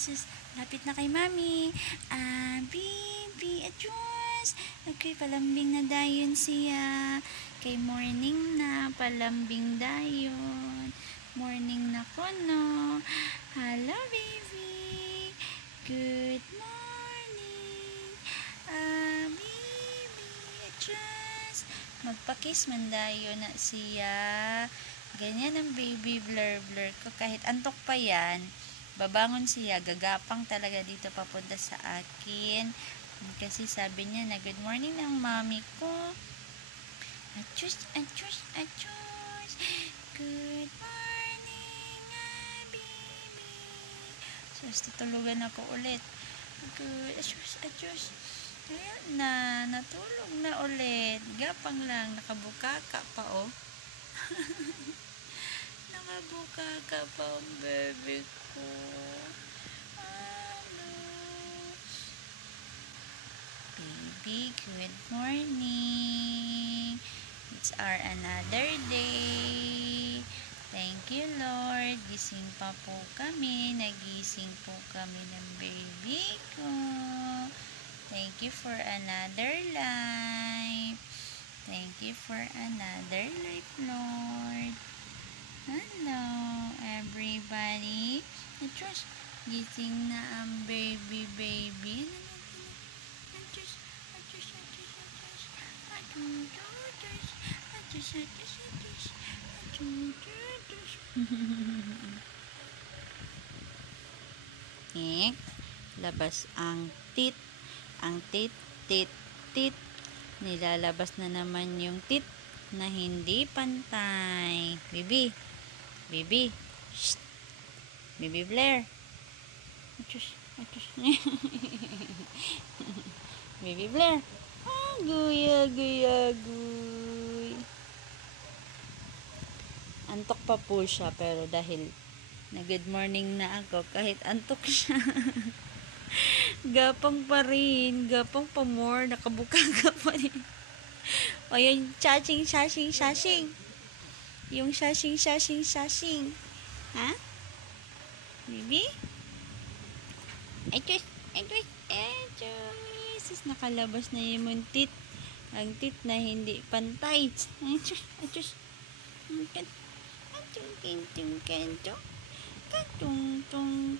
sus, lapit na kay mami. Bibi, adyos. Okay, palambing na dayon siya. Kay morning na, palambing dayon. Morning na ko, no? Hello, baby. Good morning. Baby, adyos. Magpakiss man dayon na siya. Ganyan ang baby blur ko. Kahit antok pa yan, babangon siya, gagapang talaga dito papunta sa akin. Kasi sabi niya na good morning ng mami ko. Achus, achus, achus. Good morning, baby. So, tutulugan ako ulit. Good, achus, achus. Ayan na, natulog na ulit. Gapang lang, nakabuka ka pa, oh. Nakabuka ka pa ang baby ko. Hello. Baby, good morning. It's our another day. Thank you, Lord. Gising pa po kami. Nagising po kami ng baby ko. Thank you for another life. Thank you for another life, Lord. Hello, everybody. Adyos, gising na ang baby. Adyos, adyos, adyos, adyos. Adyos, adyos, adyos. Labas ang tit. Ang tit. Nilalabas na naman yung tit na hindi pantay. Bibi. Shh. Bibi Blair. Achus. Bibi Blair. Guy. Antok pa po siya, pero dahil na good morning na ako, kahit antok siya. Gapang pa rin. Gapang pa more. Nakabuka ka pa rin. O yung shashing. Yung shashing. Ha? Baby? Achus. Sus, nakalabas na yung tit. Ang tit na hindi pantay. Achus. Kantong.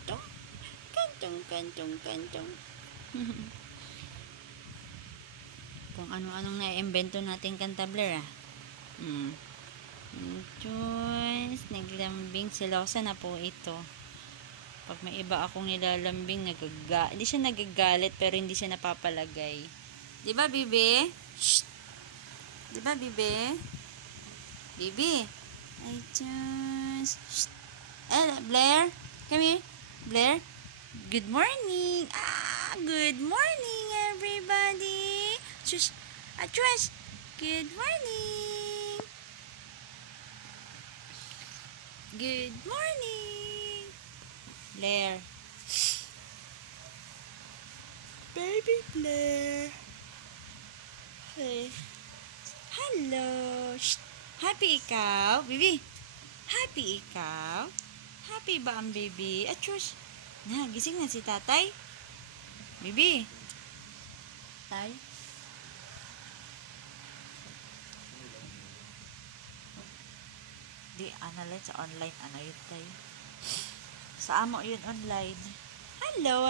Kung ano-anong na-invento natin kanta, Blair, Diyos, naglambing si Losa na po ito. Pag may iba akong nilalambing, hindi siya nagagalit, pero hindi siya napapalagay. Diba, Bibi? Shh! Diba, Bibi? Bibi? Ay, Diyos. Shh! Blair? Come here. Blair? Good morning. Good morning, everybody. Achus. Good morning. Good morning. Blair. Baby Blair. Hey. Hello. Shh. Happy ikaw, baby? Happy ikaw? Happy ba ang baby? Achus. Gising na si tatay. Bibi. Tay. Di, analyze sa online. Ano yun tayo? Sa amo yun online. Hello.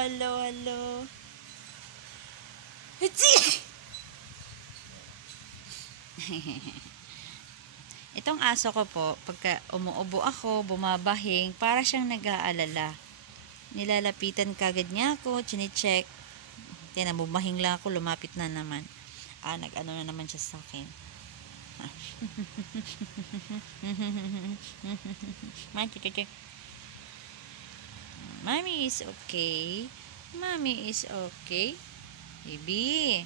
Itong aso ko po, pagka umuubo ako, bumabahing, para siyang nag-aalala. Nilalapitan kagad niya ako, chine-check. Bumahing lang ako, lumapit na naman. Nag-ano na naman siya sa akin. Mommy is okay. Mommy is okay. Baby.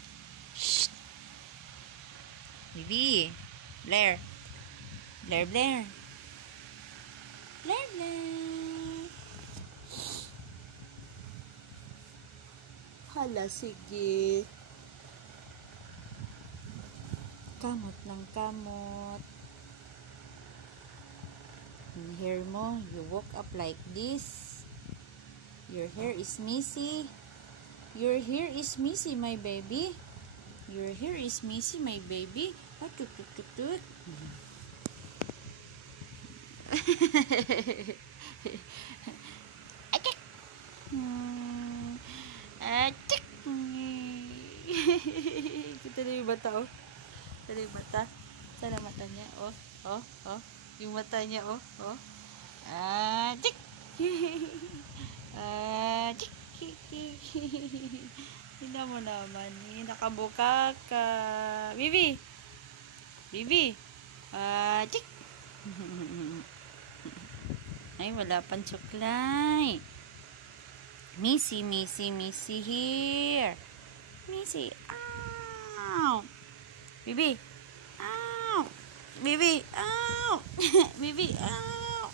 Shh. Baby. Blair. Hala, sige. Kamot lang kamot. Yung hair mo, you woke up like this. Your hair is messy. Your hair is messy, my baby. Your hair is messy, my baby. Oh, tut, tut, tut, tut. Achik. Achik. Kita na yung mata, oh. Kita na yung mata. Sana mata niya, oh. Oh, oh. Yung mata niya, oh. Oh. Achik. Achik. Tingnan mo naman, nakabuka ka. Bibi. Bibi. Achik. Ay, wala pang suklay. Missy, Missy, Missy here. Missy. Ow. Bibi. Ow. Bibi. Ow. Bibi. Ow.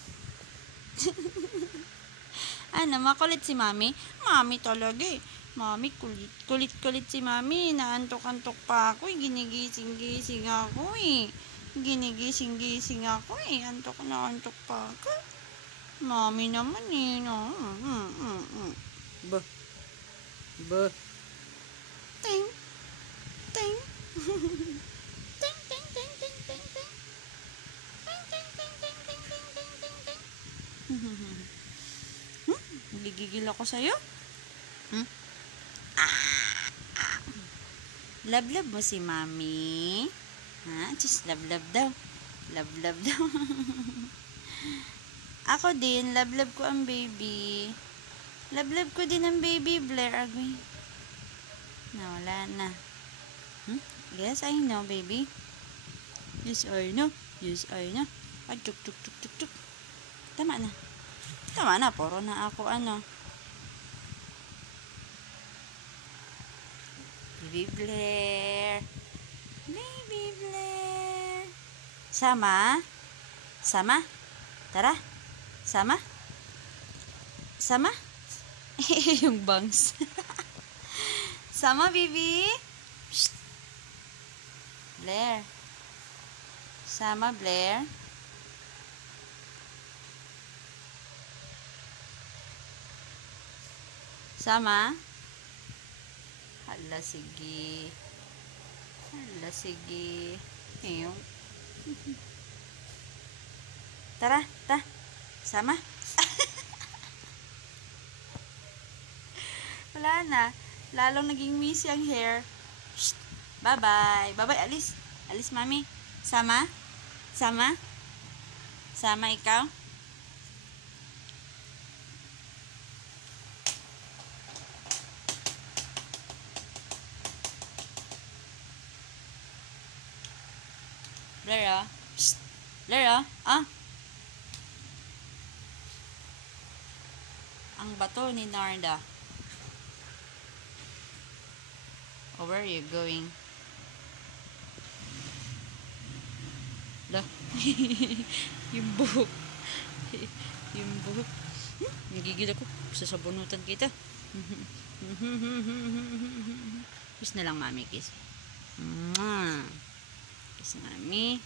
Ano, makulit si Mami? Mami talaga eh. Mami, kulit. Kulit-kulit si Mami. Naantok-antok pa ako eh. Ginigising-gising ako eh. Ginigising-gising ako eh. Antok na antok pa ako. Mami naman eh. No. Bah. Bah. Ting. Ting. Ting, ting, ting, ting, ting, ting. Ting, ting, ting, ting, ting, ting, ting, ting, ting. Gigigil ako sa'yo. Love-love mo si Mami. Ha? Just love-love daw. Love-love daw. Ako din, love-love ko ang baby. Love-love ko din ang baby Blair. Agoy. Nawala na. Yes, I know, baby. Yes, I know. Yes, I know. Ay, tuk, tuk, tuk, tuk, tuk. Tama na. Tama na, puro na ako ano. Baby Blair. Baby Blair. Sama? Sama? Tara. Sama? Sama? Yung bangs. Sama, baby? Psst. Blair. Sama, Blair. Sama? Hala, sige. Hala, sige. Ayun. Tara, ta. Sama? Wala na. Lalong naging messy ang hair. Shh. Bye-bye. Bye-bye, alis. Alis, Mami. Sama? Sama? Sama ikaw? Blair, Psst. Blair, Ang bato ni Narda. Oh, where are you going? Lah. Yung buhok. Yung buhok. Nagigil ako. Sasabunutan kita. Kiss na lang, Mami. Kiss. Kiss, Mami.